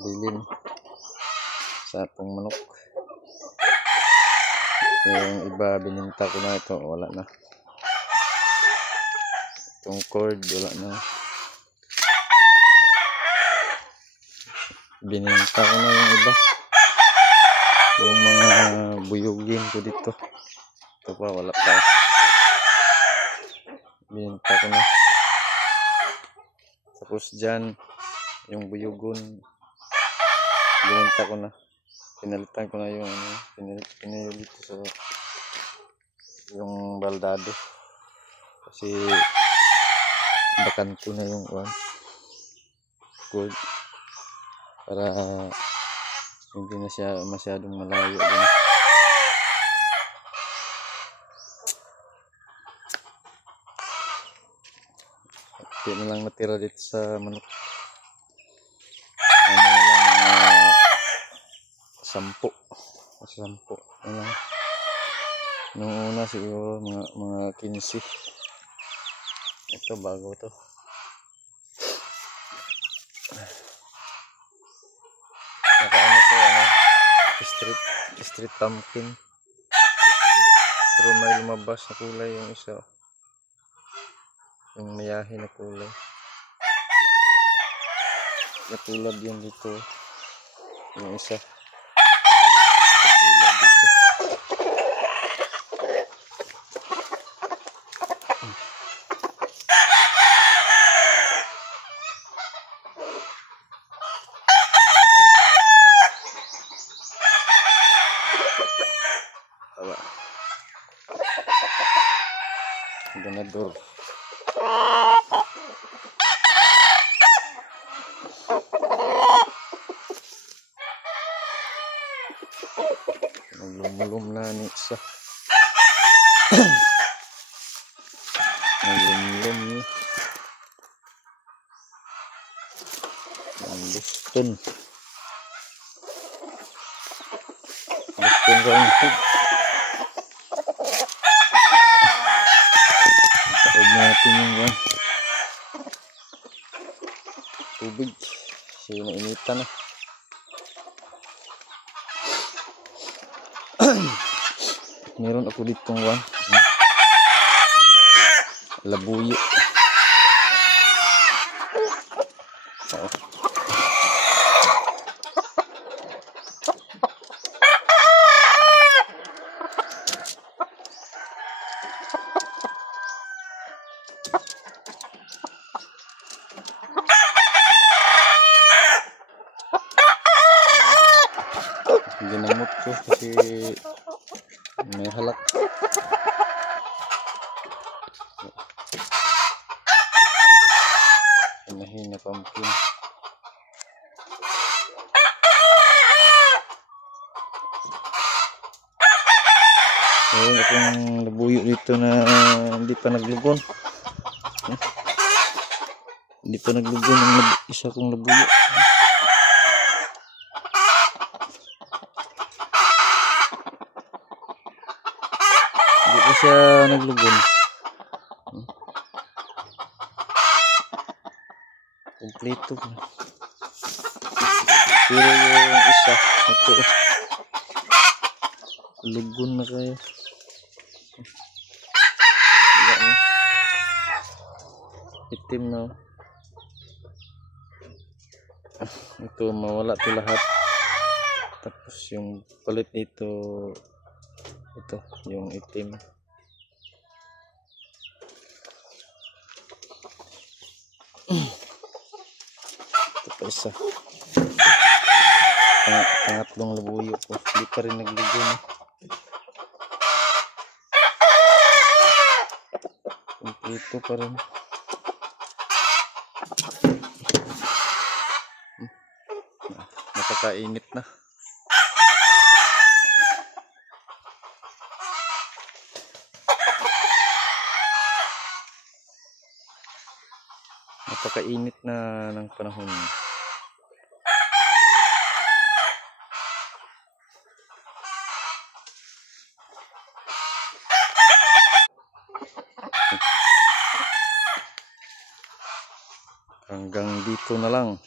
bilin sa atong manok. Yung iba bininta ko na, ito wala na. Itong cord wala na, bininta ko na yung iba. Yung mga buyugin ko dito, ito pa wala pa, bininta ko na. Tapos dyan yung buyugon bininta ko na, pinalitan ko na yung pinayo dito sa yung baldado kasi bakanto na yung cord para hindi na siya masyadong malayo din. Hindi na lang natira dito sa manok, ano na lang, 10 na lang. Nung una siguro mga 15. Ito bago to. Nakaano to, street pumpkin. Pero may lumabas na kulay yung isa. Yung mayahe na kulay. Katulad yan dito. Yung isa. Katulad dito. Aba. Ganador. Naglumulum na ni isa. Naglumulum ni. Boston. Boston round pig. Taob natin yung tubig. Kasi nainitan na. Meron ako ditong labuyo. Ginamot ko kasi may halak. Hinahin na pumpkin. Mayroon akong labuyo dito na hindi pa naglugon. Hindi pa naglugon ang isa kong labuyo. Hindi pa siya naglugon. Kompleto na. Pero yung isa ito lugon na kayo. Itim na. Ito mawala to lahat. Tapos yung palit nito ito yung itim. Ito pa isa. Pangatlong labuyo ko. Hindi pa rin nagligo na. Ito pa rin. Napakainit na. Napakainit na ng panahon. Hanggang dito na lang.